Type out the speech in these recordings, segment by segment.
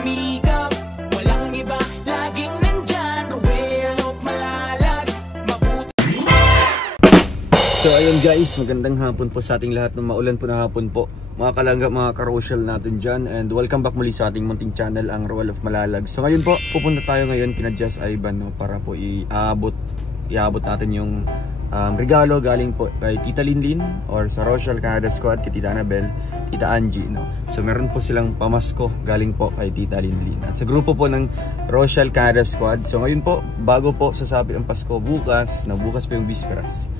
sumikap. Walang iba, laging nandyan. Roel of Malalag, mabuti. So ayun guys, magandang hapon po sa ating lahat. Maulan po na hapon po mga kalangga, mga karosyal natin dyan. And welcome back muli sa ating munting channel, ang Roel of Malalag. So ngayon po, pupunta tayo ngayon kina Just Ivan, no, para po iabot natin yung regalo galing po kay Tita Linlin or sa Rochelle Canada Squad, kay Tita Annabel, Tita Angie, no? So meron po silang pamasko galing po kay Tita Linlin at sa grupo po ng Rochelle Canada Squad. So ngayon po, bago po sasapit ang Pasko bukas, na bukas po yung bisperas,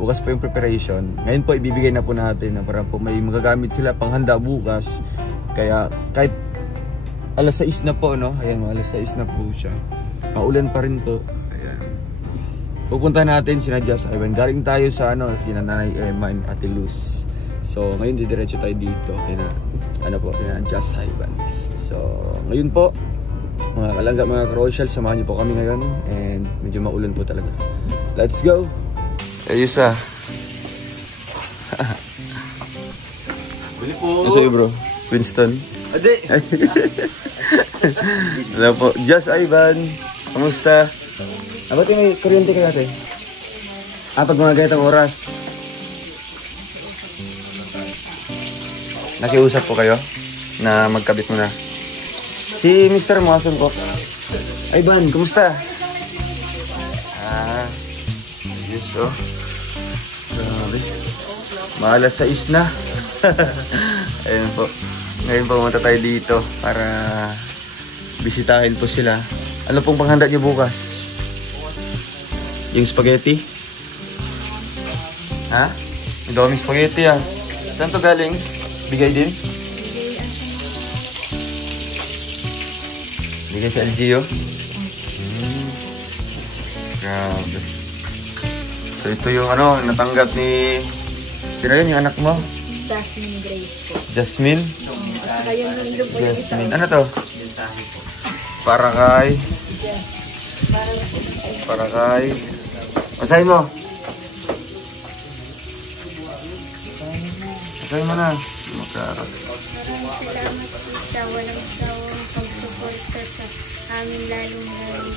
bukas po yung preparation. Ngayon po ibibigay na po natin na para po may magagamit sila panghanda bukas. Kaya kahit alas 6 na po, no? Ayan, alas 6 na po siya. Maulan pa rin po. Ayan. Pupunta natin sina Just Ivan. Galing tayo sa kina Nanay Emma and Ate Luz. So ngayon didiretso tayo dito kina Just Ivan. So ngayon po mga kalangga, mga karosyal, samahan niyo po kami ngayon. And medyo maulan po talaga. Let's go! Ayos ah. Bili po. Ano sa'yo bro? Winston? Ade! Hello po. Just Ivan. Kamusta? Ba't may kuryente kayo natin? Pag mga ganitong oras. Nakiusap po kayo na magkabit mo na. Si Mr. Mason po. Ivan, kumusta? Yes oh. Grabe. Maalas 6 na. Ayun po. Ngayon pumunta tayo dito para bisitahin po sila. Ano pong panghanda niyo bukas? Yung spaghetti? Ha? Ang daming spaghetti ah. Saan to galing? Bigay din? Bigay sa LGO? Grabe. So ito yung natanggap ni... Sino yun yung anak mo? Jasmine Grace po. Jasmine? Jasmine. Ano to? Para kay... Masahin mo. Masahin mo na. Maraming salamat po sa walang sawang pagsuporta sa amin, lalong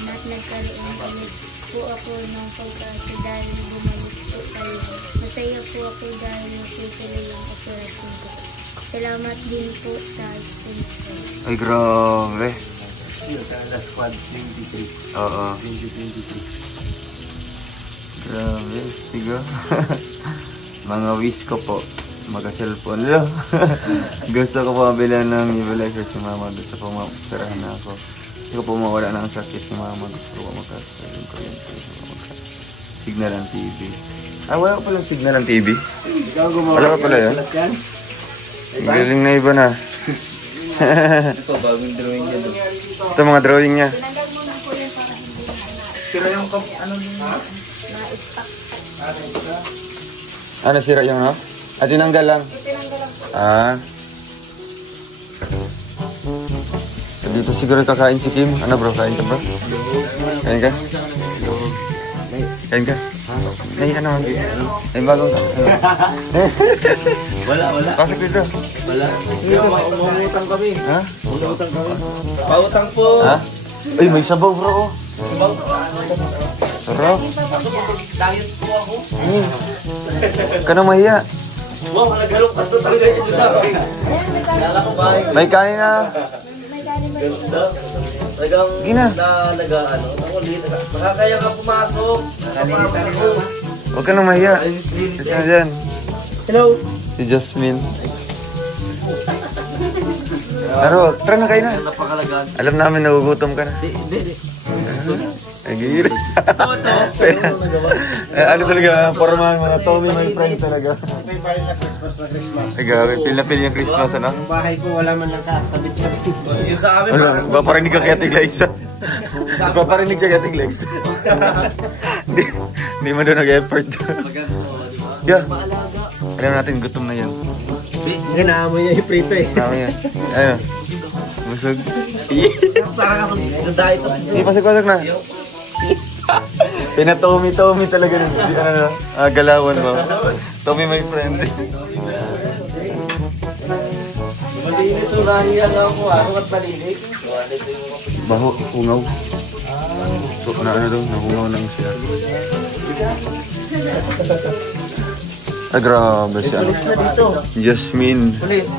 at nagkaroon kami po ako ng pagkasa dahil bumalik po kayo. Masaya po ako dahil natutuloy ang operasyon ko. Salamat din po sa sponsor. Ay, grabe. Canada Squad 23. Oo. 2023. Grabe, stigo. Mga wish ko po, magka-cellphone lo. Gusto ko po mabila ng equalizer si mama. Gusto po mapirahan na ako. Gusto ko po mawala ng sakit si mama. Gusto ko magka-cellphone ko yun. Signal ang TV. Wala pa lang signal ang TV. Wala pa pala yun. Galing na iba na. Ito, bagong drawing niya doon. Ito mga drawing niya. Tinanggal mo na po yan para hindi na Sira yung Ano sira yung tinanggal lang. tinanggal lang po. So dito siguro kakain si Kim. Ano bro, kain ka bro? Kain ka? Kain ka? May may bagong ka? Wala. Pasok dito. Wala. Umutang kami. Ha? Umutang kami. Pautang po. Ha? Ay, may sabaw bro. Sabaw. Sarap. Diet po ako. Ka na mahiya. Wow, naghalong ka to talaga ito sa akin. Lala ko bahay. May kain na. May galing ba ito? Talagang Gina. Nakakaya ka pumasok. Huwag ka na mahiya. Kasi na dyan. Hello. Si Jasmine. Taro, tara na kain na. Napakalagaan. Alam namin nagugutom ka na. Hindi. Ay, gigil. Ano talaga, forma mga Tommy, my friend talaga. May bahay na Christmas. Ay, gabi, pil na pil yung Christmas, ano? Ang bahay ko wala man lang kakabit-sabit. Yun sa amin. Wala, paparinig ka kaya Tiglaysa. Paparinig siya kaya Tiglaysa. Hindi mo doon nag-effort. Yeah. Alam natin, gutom na yan. Hindi, naamoy niya yung prito eh. Namin yan. Ayun. Busog. Sarang kasong ganda ito. Hindi, pasok-pasok na. Pinatomi-tomi talaga nun. Galawan mo. Tommy, my friend. Malinis Kaso nahiya lang ako, ano at malilig? Baho, ungaw. So, ano daw, nahungaw lang siya. Ah, grabe siya. Pulis na dito. Jasmine. Pulis.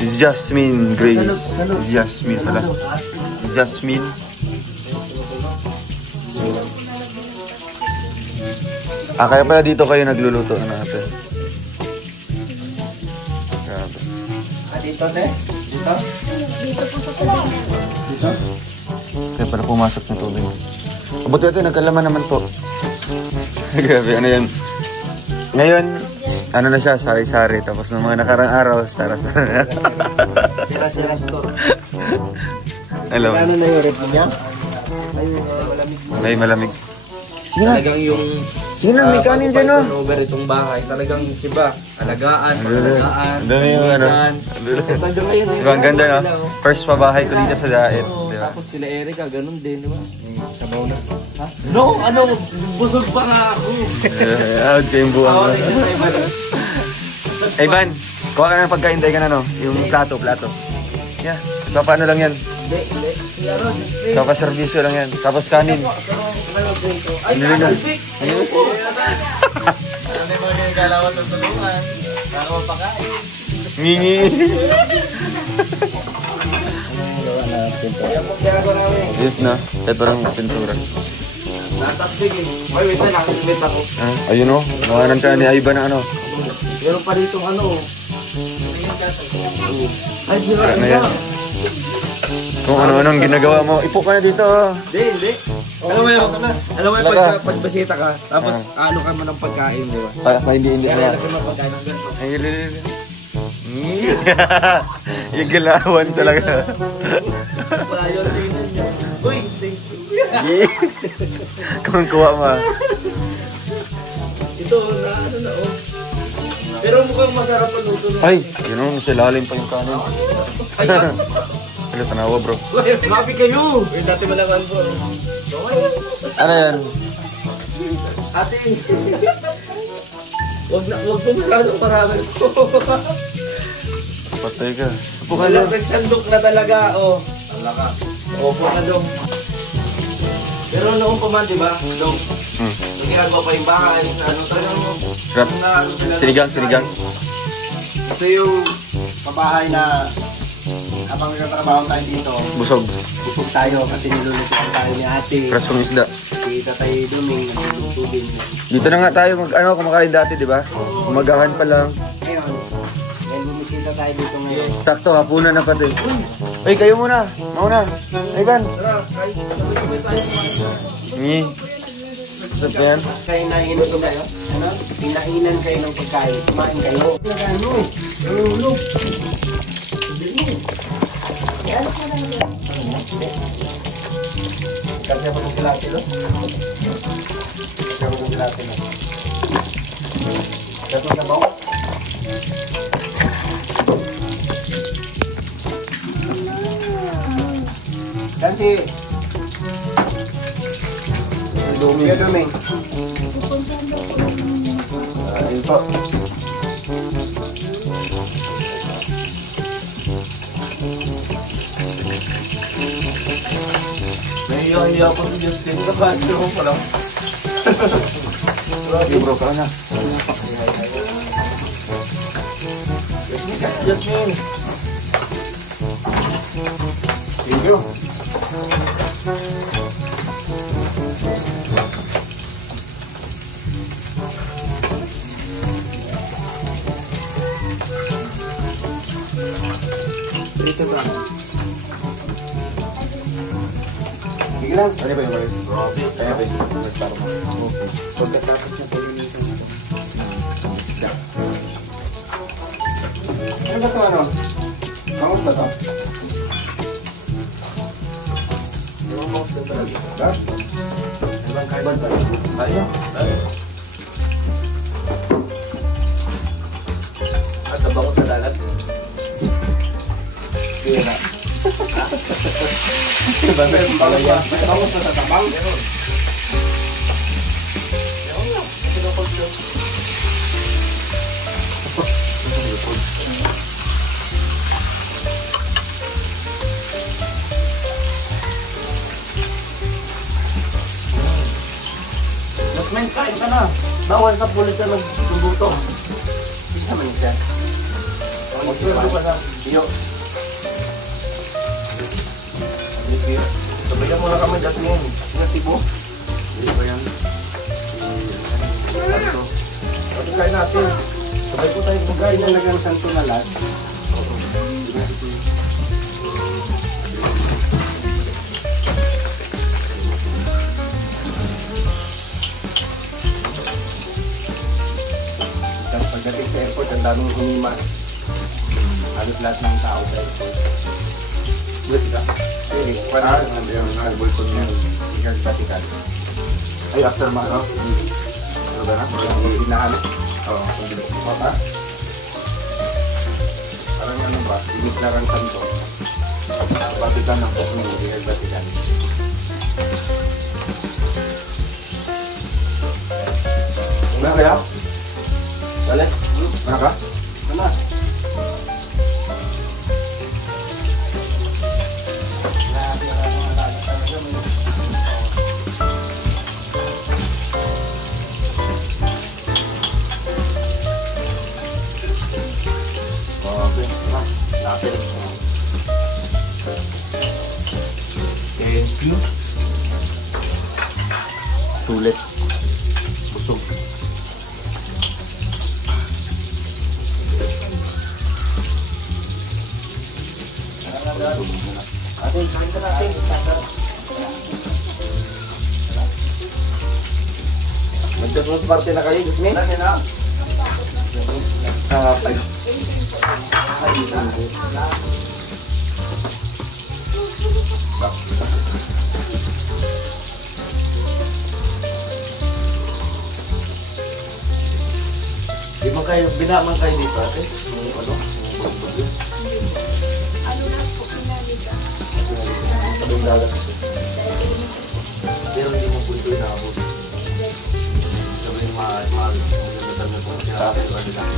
It's Jasmine Grace. It's Jasmine pala. It's Jasmine. Ah, kaya pala dito kayo nagluluto na natin. Grabe. Dito, te? Dito? Dito po sa tubig. Dito? Kaya pala pumasok na tubig. Mabuti ito, nagkalaman naman po. Grabe, ano yan? Ngayon, ano na siya, sari-sari. Tapos ng mga nakarang araw, sara-sara. Sira-sira store. Alam mo, Ano na yung rep niya? may malamig. Sige na, Talagang yung... sige na, may kanin dyan oh. Over itong bahay. Talagang siba. Alagaan, Ang pag-alagaan. dami yung ano. Ganda ngayon. Diba, ang ganda no? First pabahay ko dito sa Daet. Diba? Tapos sila Erica, ganun din, di ba? Sabaw na. Ha? No, ano? Busog pa nga ako. Out kayong buwan ko. Okay, Ivan, kuha ka na ng pagkain tayo ka na no? Yung plato. Yeah, paano lang yan? Hindi. Ano, just Kapaservisyo lang yan. Tapos kanin. Ay, Ano yun? Alfik! Ayun po. Ano yung mga galawan ng tulungan? Baka mapakain. Ngingi. Yan po ginagawa namin. Yes na. Kahit parang pintura. Natapsig eh. May minsan nakakimit ako. Ah, ayun o. Nawanan ka ni Ivan na ano. Pero pa dito ano. Ay, sira Sira na yan. Kung ano-anong ginagawa mo, ipo ka na dito. Hindi. Alam mo yung Laka. pagbasita ka, tapos ano ka man ng pagkain, di ba? Pa hindi Kaya na. laki mo pagkain ng ganito. Ay, yung galawan talaga. Wala yun, tingnan niyo. Uy, thank you. Kung kuha mo. Ito, na ano na oh. Pero mukhang masarap ang luto na. Ay, yun o, nasa ilalim pa yung kanin. Ay, Ano, tanawa bro. Uy, grabe kayo. Eh, dati malaman bro. Ano yan? Ate. Wag po masyado marami po. Patay ka. Upo ka Wala lang. nagsandok na talaga, oh. Tala ka. Opo ka dong. Pero noong pa man, di ba? Dong. Nung ginagawa pa yung bahay, ano talagang Rap. Sinigang. Ito yung pabahay na habang nagtatrabaho tayo dito, Busog. busog tayo kasi nilulutuan tayo ni ate. Prasong isda. Si Tatay Duming, nagtutubin. Dito na nga tayo kumakain dati, di ba? Umagahan pa lang. Ngayon, dahil bumisita tayo dito ngayon. Sakto, hapunan na pati. Ay, kayo muna. Mauna. Ivan. Tara, kahit sabay-sabay tayo kumain. Ngi. Gusto pa yan? Kayo naiinom kayo? Ano? Pinainan kayo ng pagkain. Kumain kayo. Ano? Ulog. Kaya pa itong kilati, no? Kaya mo nila natin. Ito na ba? Kasi Kuya Duming. Ayun po. Nahiya pa si Justin. Nakasyo ko pa lang. Sige bro, ka na. Justin. Thank you. Dito ba? Sige lang. Ano ba yung malis? Grabe. Kaya ba yung nagtaro mo? Okay. Pagkatapos na pag-initan ito. Ano ba ito ano? Bangus ba ito? Ba? Ibang kain ba? Ayun. At nabango sa dalat. Sige na. Bangus ba sa tabang? Jasmine, kain ka na. Bawal sa pulis na nagluto. Isa man siya. Magluto ka na. Iyo. Sabayan mo na kami, Jasmine. Natibo. Hindi ba yan? Ito. Sabi kain natin. Sabay po tayo kumakain na lang santo na lahat. Pagdating sa airport, ang daming humimas. Halos lahat ng tao sa airport. Bulit ka? Hindi. Parang yung albol ko niya. Ikan Vatican. Ay, after ano? Ano ba na? Hinahanap. Oo. Mata? Parang ano ba? Diniglaran santo. Vatican ang pok niya. Ikan Vatican. Ano kaya? Balik? Mana ka? Mana? Thank you. Sulit. Busog. Atin, kain ka natin. Magkasmas parte na kayo, Jasmine? Lagi na. Di man kayo, binaman kayo dito, ate? Ano? Ano na po pinaliga? Anong dagat ito? Pero hindi mo po ito inaabot. Sabi yung mahal. Magandang na po siya. Ano lang.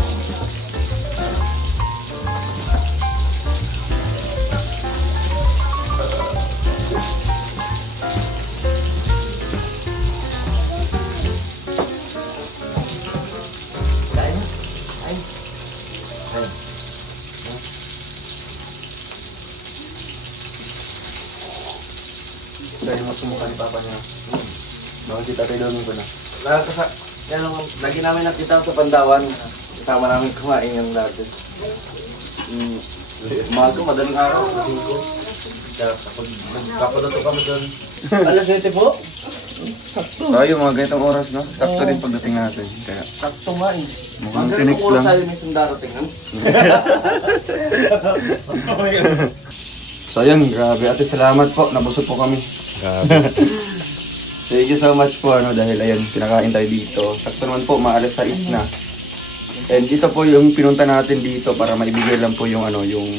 Dahil mo sumuka ni Papa niya. Bakit kita kayo doon ko na? Lagi namin nakita sa Pandawan. Kasama namin kumain yung dati. Mahal ko, madaling araw. Kaya kapag kami doon. Alas 7 po? Sakto. Tayo mga ganitong oras, no? Sakto din pagdating natin. Kaya Sakto nga eh. mukhang tinex lang. Sa'yo may sandarating. So ayun, grabe. Ate, salamat po. Nabusog po kami. Grabe. Thank you so much po, ano, dahil ayun, kinakain tayo dito. Sakto naman po, maalas 6 na. And dito po yung pinunta natin dito para maibigay lang po yung ano, yung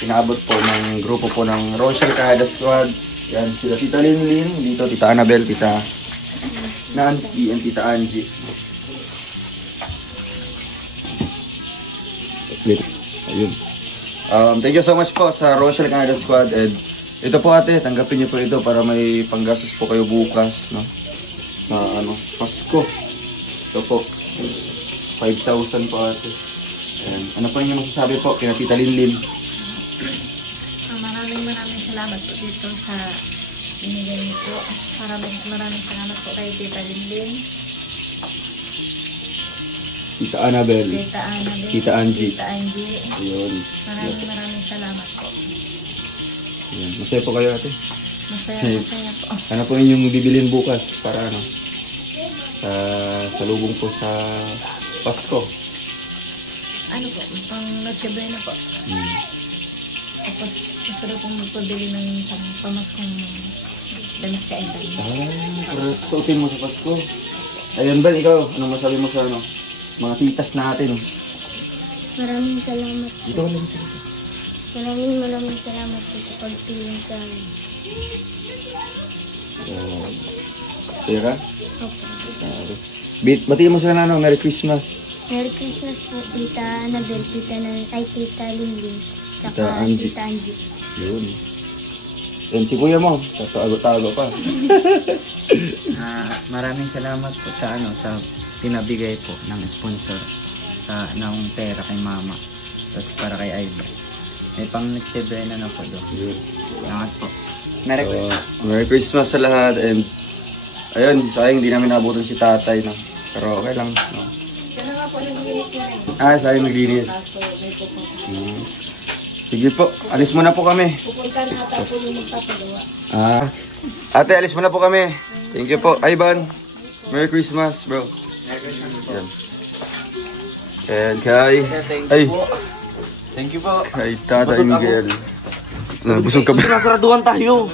inaabot po ng grupo po ng Rochelle Canada Squad. Yan, sila Tita Linlin, dito Tita Annabel, Tita Nancy, and Tita Angie. Ayun. Thank you so much po sa Rochelle Canada Squad. And ito po ate, tanggapin niyo po ito para may panggastos po kayo bukas, no? Sa ano, Pasko. Ito po. 5,000 po ate. And ano pa yung masasabi po kina Tita Linlin? Maraming salamat po dito sa binigay niyo po. Maraming salamat po kay Tita Linlin, Tita Annabel, Tita Angie. Ayun. Maraming salamat po. Ayun. Masaya po kayo ate? Masaya po. Ano po yung bibilin bukas para ano? Sa lubong po sa Pasko. Ano po, pang nagkabay na po. Tapos gusto na pong magpabili ng pamaskong damit sa iba. Para suotin mo sa Pasko. Ayun ba, ikaw, ano masabi mo sa ano? Mga titas natin. Maraming salamat po. Ito lang sila. Maraming salamat po sa pagtulong sa amin. Kaya ka? Opo. Batiin mo sila na ano, Merry Christmas. Merry Christmas po, Tita Annabel, Tita Linlin, Tita Angie. Tita Angie. Yun. Yan si kuya mo, tago-tago pa. Maraming salamat po sa sa pinabigay po ng sponsor ng pera kay mama. Tapos para kay Iva. May pang nagsibre na po doon. Salamat po. Merry Christmas sa lahat and ayun, sayang hindi namin nabutan si tatay, no? Pero okay lang, no? Sana nga po naglinis na rin. Sayang naglinis. Kaso may pupunta. Sige po, alis muna po kami. Pupunta na ata po yung magpapagawa. Ate, alis muna po kami. Thank you po. Ivan, Merry Christmas, bro. Merry Christmas po. Yan. And kay... Thank you po. Kay Tata Miguel. Busog ka ba? Nasaraduhan tayo.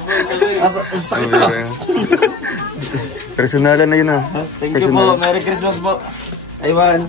Sakit na. Personalan na yun, ha? Thank you po. Merry Christmas po. Ivan.